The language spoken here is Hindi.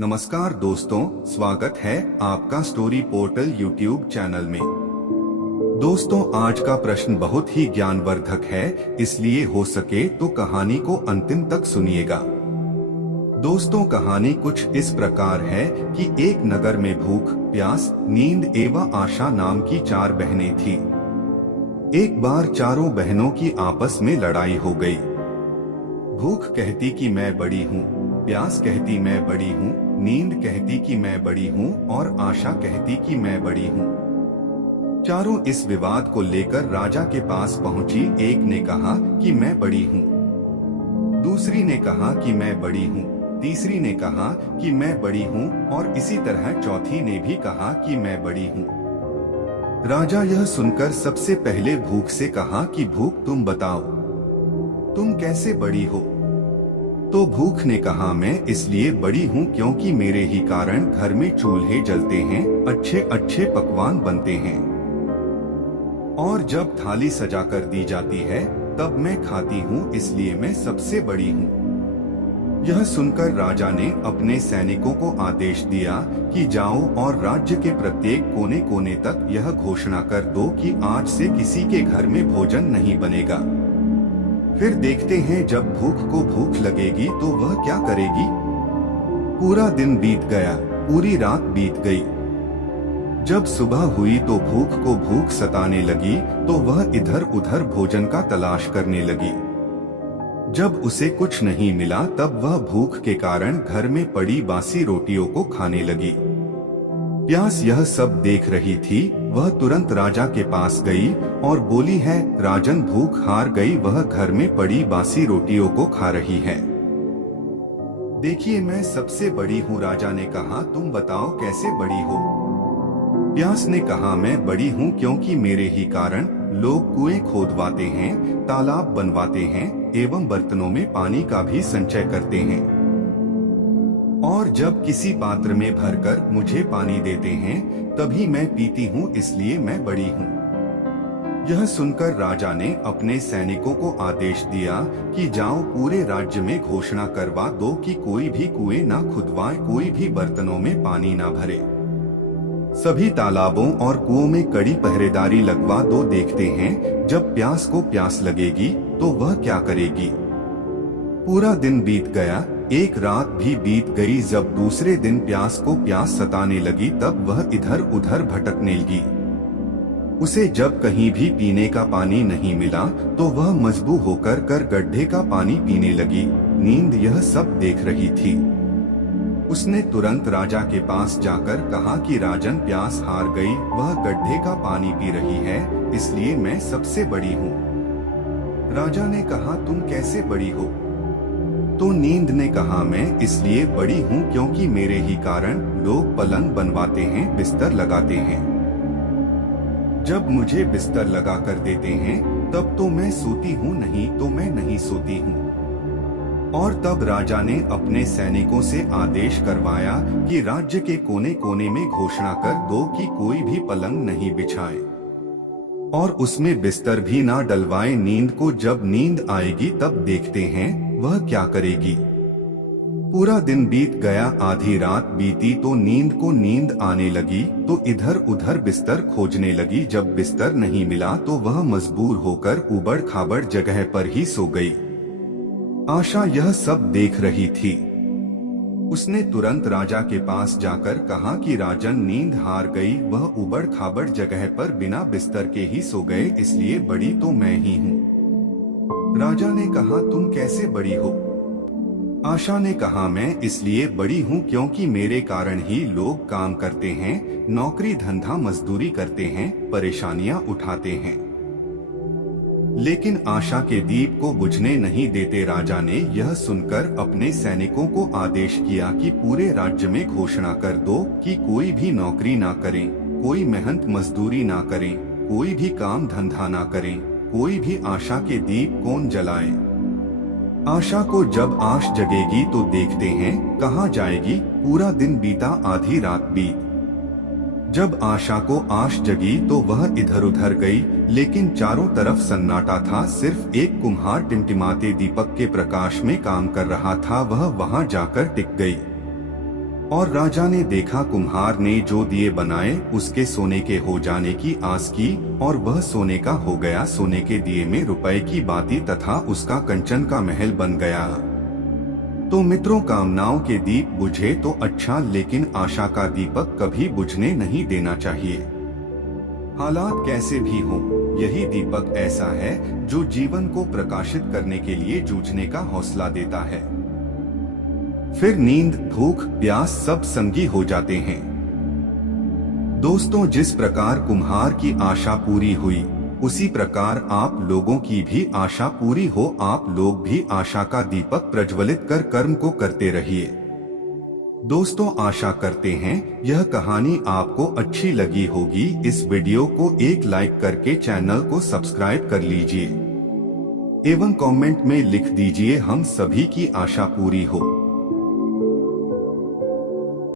नमस्कार दोस्तों, स्वागत है आपका स्टोरी पोर्टल यूट्यूब चैनल में। दोस्तों, आज का प्रश्न बहुत ही ज्ञानवर्धक है, इसलिए हो सके तो कहानी को अंतिम तक सुनिएगा। दोस्तों, कहानी कुछ इस प्रकार है कि एक नगर में भूख, प्यास, नींद एवं आशा नाम की 4 बहनें थीं। एक बार चारों बहनों की आपस में लड़ाई हो गई। भूख कहती कि मैं बड़ी हूँ, प्यास कहती मैं बड़ी हूँ, नींद कहती कि मैं बड़ी हूँ और आशा कहती कि मैं बड़ी हूँ। चारों इस विवाद को लेकर राजा के पास पहुंची। एक ने कहा कि मैं बड़ी हूँ, दूसरी ने कहा कि मैं बड़ी हूँ, तीसरी ने कहा कि मैं बड़ी हूँ और इसी तरह चौथी ने भी कहा कि मैं बड़ी हूँ। राजा यह सुनकर सबसे पहले भूख से कहा कि भूख, तुम बताओ, तुम कैसे बड़ी हो? तो भूख ने कहा, मैं इसलिए बड़ी हूँ क्योंकि मेरे ही कारण घर में चूल्हे जलते हैं, अच्छे अच्छे पकवान बनते हैं और जब थाली सजा कर दी जाती है तब मैं खाती हूँ, इसलिए मैं सबसे बड़ी हूँ। यह सुनकर राजा ने अपने सैनिकों को आदेश दिया कि जाओ और राज्य के प्रत्येक कोने कोने तक यह घोषणा कर दो कि आज से किसी के घर में भोजन नहीं बनेगा। फिर देखते हैं जब भूख को भूख लगेगी तो वह क्या करेगी। पूरा दिन बीत गया, पूरी रात बीत गई। जब सुबह हुई तो भूख को भूख सताने लगी तो वह इधर उधर भोजन का तलाश करने लगी। जब उसे कुछ नहीं मिला तब वह भूख के कारण घर में पड़ी बासी रोटियों को खाने लगी। प्यास यह सब देख रही थी। वह तुरंत राजा के पास गई और बोली है, राजन, भूख हार गई, वह घर में पड़ी बासी रोटियों को खा रही है। देखिए, मैं सबसे बड़ी हूँ। राजा ने कहा, तुम बताओ कैसे बड़ी हो? प्यास ने कहा, मैं बड़ी हूँ क्योंकि मेरे ही कारण लोग कुएं खोदवाते हैं, तालाब बनवाते हैं एवं बर्तनों में पानी का भी संचय करते हैं और जब किसी पात्र में भरकर मुझे पानी देते हैं तभी मैं पीती हूँ, इसलिए मैं बड़ी हूँ। यह सुनकर राजा ने अपने सैनिकों को आदेश दिया कि जाओ, पूरे राज्य में घोषणा करवा दो कि कोई भी कुएं ना खुदवाए, कोई भी बर्तनों में पानी ना भरे। सभी तालाबों और कुओं में कड़ी पहरेदारी लगवा दो। देखते हैं जब प्यास को प्यास लगेगी तो वह क्या करेगी। पूरा दिन बीत गया, एक रात भी बीत गई। जब दूसरे दिन प्यास को प्यास सताने लगी तब वह इधर उधर भटकने लगी। उसे जब कहीं भी पीने का पानी नहीं मिला तो वह मजबूर होकर गड्ढे का पानी पीने लगी। नींद यह सब देख रही थी। उसने तुरंत राजा के पास जाकर कहा कि राजन, प्यास हार गई, वह गड्ढे का पानी पी रही है, इसलिए मैं सबसे बड़ी हूँ। राजा ने कहा, तुम कैसे बड़ी हो? तो नींद ने कहा, मैं इसलिए बड़ी हूँ क्योंकि मेरे ही कारण लोग पलंग बनवाते हैं, बिस्तर लगाते हैं। जब मुझे बिस्तर लगा कर देते हैं तब तो मैं सोती हूँ, नहीं तो मैं नहीं सोती हूँ। और तब राजा ने अपने सैनिकों से आदेश करवाया कि राज्य के कोने कोने में घोषणा कर दो कि कोई भी पलंग नहीं बिछाए और उसमें बिस्तर भी ना डलवाए। नींद को जब नींद आएगी तब देखते हैं वह क्या करेगी। पूरा दिन बीत गया, आधी रात बीती तो नींद को नींद आने लगी तो इधर उधर बिस्तर खोजने लगी। जब बिस्तर नहीं मिला तो वह मजबूर होकर ऊबड़ खाबड़ जगह पर ही सो गई। आशा यह सब देख रही थी। उसने तुरंत राजा के पास जाकर कहा कि राजन, नींद हार गई, वह ऊबड़ खाबड़ जगह पर बिना बिस्तर के ही सो गए, इसलिए बड़ी तो मैं ही हूँ। राजा ने कहा, तुम कैसे बड़ी हो? आशा ने कहा, मैं इसलिए बड़ी हूँ क्योंकि मेरे कारण ही लोग काम करते हैं, नौकरी धंधा मजदूरी करते हैं, परेशानियाँ उठाते हैं, लेकिन आशा के दीप को बुझने नहीं देते। राजा ने यह सुनकर अपने सैनिकों को आदेश किया कि पूरे राज्य में घोषणा कर दो कि कोई भी नौकरी ना करें, कोई मेहनत मजदूरी ना करें, कोई भी काम धंधा ना करें, कोई भी आशा के दीप कौन जलाए। आशा को जब आश जगेगी तो देखते हैं कहाँ जाएगी। पूरा दिन बीता, आधी रात बीत। जब आशा को आश जगी तो वह इधर उधर गई, लेकिन चारों तरफ सन्नाटा था। सिर्फ एक कुम्हार टिमटिमाते दीपक के प्रकाश में काम कर रहा था। वह वहां जाकर टिक गई। और राजा ने देखा कुम्हार ने जो दिए बनाए उसके सोने के हो जाने की आस की, और वह सोने का हो गया। सोने के दिए में रुपए की बाती तथा उसका कंचन का महल बन गया। तो मित्रों, कामनाओं के दीप बुझे तो अच्छा, लेकिन आशा का दीपक कभी बुझने नहीं देना चाहिए। हालात कैसे भी हों, यही दीपक ऐसा है जो जीवन को प्रकाशित करने के लिए जूझने का हौसला देता है। फिर नींद, भूख, प्यास सब संगी हो जाते हैं। दोस्तों, जिस प्रकार कुम्हार की आशा पूरी हुई, उसी प्रकार आप लोगों की भी आशा पूरी हो। आप लोग भी आशा का दीपक प्रज्वलित कर कर्म को करते रहिए। दोस्तों, आशा करते हैं यह कहानी आपको अच्छी लगी होगी। इस वीडियो को एक लाइक करके चैनल को सब्सक्राइब कर लीजिए एवं कमेंट में लिख दीजिए हम सभी की आशा पूरी हो।